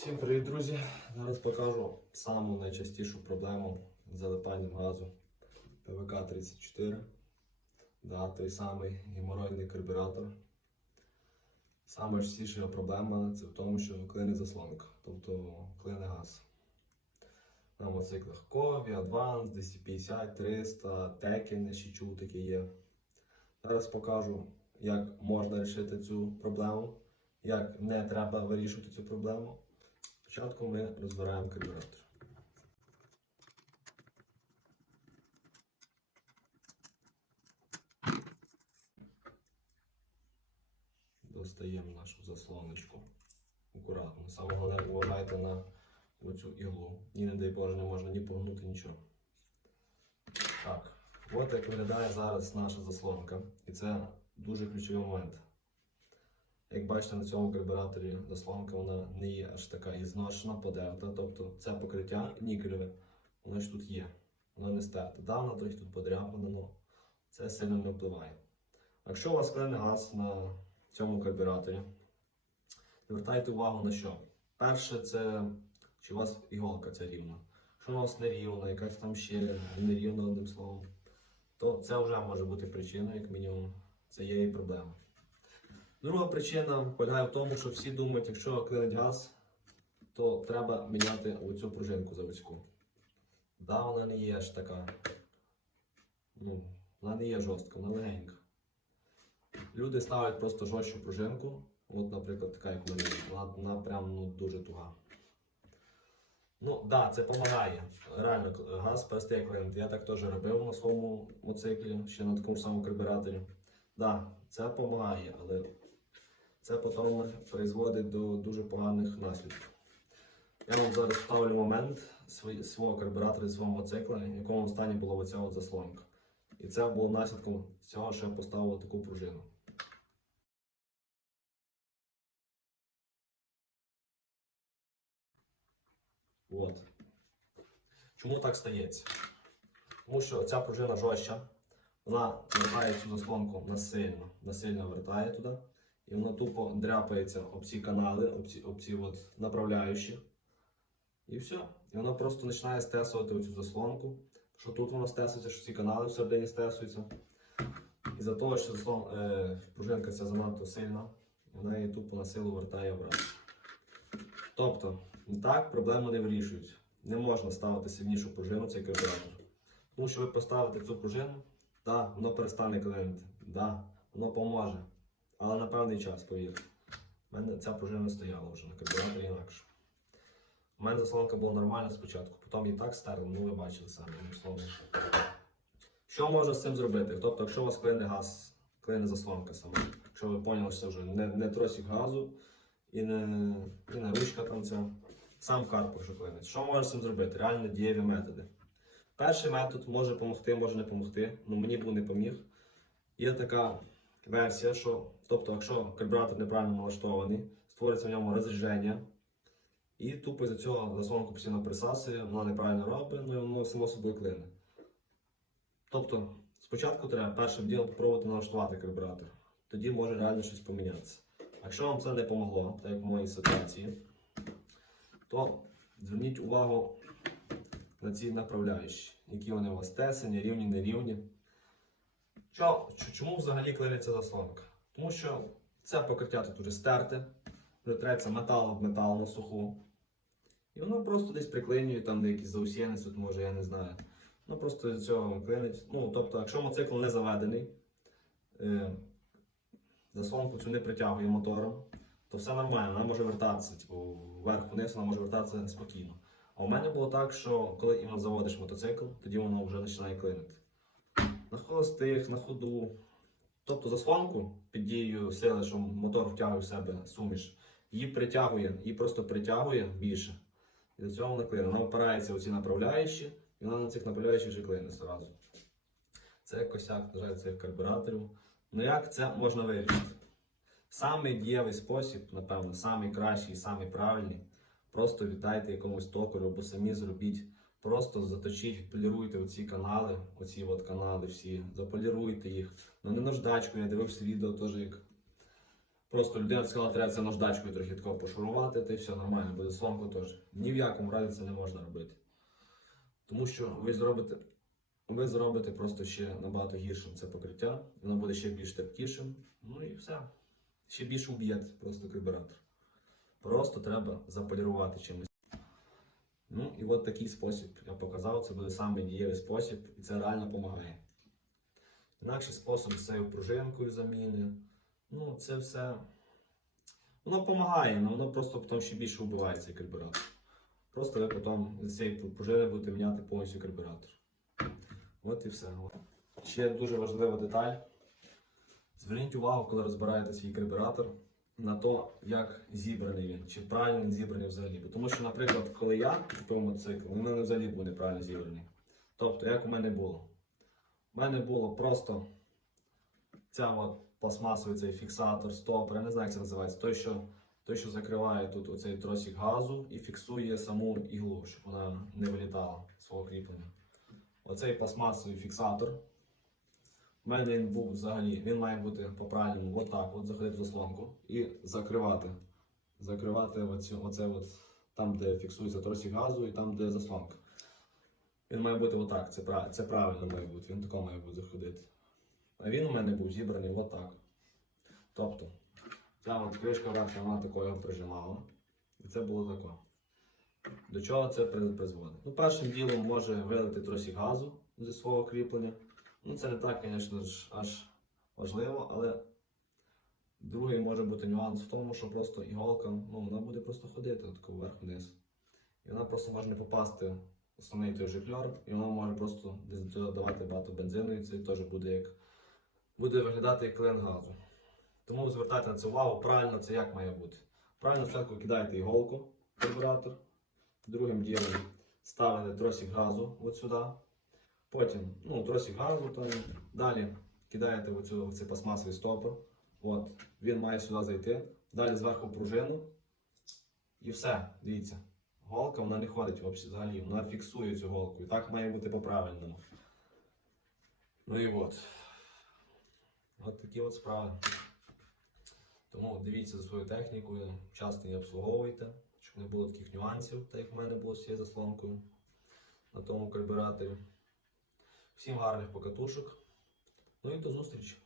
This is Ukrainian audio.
Всім привіт, друзі! Зараз покажу саму найчастішу проблему з залипанням газу ПВК-34. Да, той самий геморройний карбюратор. Саме частіша проблема це в тому, що клине заслонка, тобто клине газ. На мотоциклах Кові, Advance, 250, 300, Tekken, ще чув таке є. Зараз покажу, як можна вирішити цю проблему, як не треба вирішувати цю проблему. Спочатку ми розбираємо карбюратор. Достаємо нашу заслоночку. Акуратно. Саме головне вважайте на оцю іглу. І не дай Боже, не можна ні погнути, нічого. Так, от як виглядає зараз наша заслонка. І це дуже ключовий момент. Як бачите, на цьому карбюраторі заслонка вона не є аж така і зношена, подерта. Тобто це покриття нікелеве, воно ж тут є. Воно не стерте. Да, воно трохи тут подряпане, але це сильно не впливає. Якщо у вас клине газ на цьому карбюраторі, звертайте увагу на що. Перше, це чи у вас іголка ця рівна. Якщо у вас нерівна, якась там ще нерівна одним словом, то це вже може бути причиною, як мінімум, це є і проблема. Друга причина полягає в тому, що всі думають, якщо клинить газ, то треба міняти оцю пружинку заводську. Да, вона не є ж така. Ну, вона не є жорстка, вона легенька. Люди ставлять просто жорстчу пружинку. От, наприклад, така, як мене. Вона, вона прям ну, дуже туга. Ну, так, да, це допомагає. Реально, газ перестає клинити. Я так теж робив на своєму мотоциклі, ще на такому самому карбюраторі. Так, да, це допомагає, але це потім призводить до дуже поганих наслідків. Я вам зараз вставлю момент свого карбюратора і свого мотоцикла, в якому стані була оця от заслонка. І це було наслідком цього, що я поставив таку пружину. От. Чому так стається? Тому що ця пружина жорстча, вона вертає цю заслонку насильно, насильно вертає туди. І воно тупо дряпається об ці канали, об ці, об ці от направляючі. І все. І воно просто починає стесувати оцю заслонку. Що тут воно стесується, що ці канали всередині стесуються. І за того, що заслон, е, пружинка ця занадто сильна, вона її тупо на силу вертає обратно. Тобто, так проблему не вирішують. Не можна ставити сильнішу пружину цей карбюратор. Тому що ви поставите цю пружину, так, воно перестане клинити, да, воно поможе. Але на певний час, повірте. У мене ця пружина стояла вже на карбюраторі інакше. У мене заслонка була нормальна спочатку, потім її так стерли, ну ви бачили самі, одним словом. Що можна з цим зробити? Тобто, якщо у вас клине газ, клине заслонка саме, якщо ви поняли, що це вже не, не тросик газу і не, і не ручка там ця, сам карпор, що клинить. Що можна з цим зробити? Реально дієві методи. Перший метод може допомогти, може не допомогти, але мені був не поміг. Є така версія, що тобто, якщо карбюратор неправильно налаштований, створиться в ньому розрядження, і тупо за цього заслонку постійно присасує, вона неправильно робить, ну і воно само собою клине. Тобто, спочатку треба першим ділом спробувати налаштувати карбюратор. Тоді може реально щось помінятися. Якщо вам це не помогло, так як в моїй ситуації, то зверніть увагу на ці направляючі, які вони у вас тесені, рівні, нерівні. Що, чому взагалі клиниться заслонка? Тому що це покриття тут уже стерте, вже метал об метал на суху. І воно просто десь приклинює, там де якісь тут може, я не знаю. Ну просто з цього клинить. Ну, тобто, якщо мотоцикл не заведений, е, заслонку цю не притягує мотором, то все нормально, вона може вертатися, типу, вверх-вниз, вона може вертатися спокійно. А у мене було так, що коли іменно заводиш мотоцикл, тоді воно вже починає клинити. Холостих, на ходу. Тобто заслонку під дією сили, що мотор втягує в себе суміш, її притягує, її просто притягує більше. І до цього вона клине. Вона опирається у ці направляючі, і вона на цих направляючих вже клине зразу. Це косяк, на жаль, цих карбюраторів. Ну як це можна вирішити? Самий дієвий спосіб, напевно, самий кращий, самий. Просто віддайте якомусь токарю або самі зробіть. Просто заточіть, відполіруйте оці канали, оці от канали всі, заполіруйте їх. Ну не наждачку, я дивився відео теж як Просто людина сказала, треба це наждачкою трохи тако пошурувати, та й все нормально, буде слонку теж. Ні в якому разі це не можна робити. Тому що ви зробите, ви зробите просто ще набагато гіршим це покриття, воно буде ще більш терпкішим, ну і все. Ще більше уб'єте просто карбюратор. Просто треба заполірувати чимось. Ну і от такий спосіб я показав, це буде самий дієвий спосіб, і це реально допомагає. Інакший спосіб з цією пружинкою заміни. Ну, це все. Воно допомагає, але воно просто потім ще більше вбиває цей карбюратор. Просто ви потім з цієї пружини будете міняти повністю карбюратор. От і все. Ще дуже важлива деталь. Зверніть увагу, коли розбираєте свій карбюратор, на то, як зібраний він, чи правильно він зібраний взагалі. Тому що, наприклад, коли я купив мотоцикл, він взагалі був неправильно зібраний. Тобто, як у мене було? У мене було просто ця от пластмасовий цей фіксатор, стопор, я не знаю, як це називається. Той, що, той, що закриває тут оцей тросик газу і фіксує саму іглу, щоб вона не вилітала з свого кріплення. Оцей пластмасовий фіксатор. У мене він був взагалі, він має бути по-правильному отак, от заходити в заслонку і закривати. Закривати оцю, оце от, там, де фіксується тросик газу і там, де заслонка. Він має бути отак, це, це правильно має бути, він тако має бути заходити. А він у мене був зібраний отак. Тобто, ця от кришка верхня, вона такою його прижимала. І це було тако. До чого це призводить? Ну, першим ділом може вилити тросик газу зі свого кріплення. Ну, це не так, звісно ж, аж важливо, але другий може бути нюанс в тому, що просто іголка, ну, вона буде просто ходити тако вверх-вниз. І вона просто може не попасти в основний той жикльор, і вона може просто десь додавати багато бензину, і це теж буде як буде виглядати як клин газу. Тому звертайте на це увагу, правильно це як має бути. Правильно спочатку кидаєте іголку в карбюратор, другим ділом ставите тросик газу от сюди. Потім ну, тросик газу, там, далі кидаєте в в цей пластмасовий стопор. От, він має сюди зайти. Далі зверху пружину. І все, дивіться. Голка вона не ходить взагалі, вона фіксує цю голку. І так має бути по-правильному. Ну і от. От такі от справи. Тому дивіться за свою технікою, часто її обслуговуйте, щоб не було таких нюансів, так як в мене було з цією заслонкою на тому карбюраторі. Всім гарних покатушок. Ну і до зустрічі!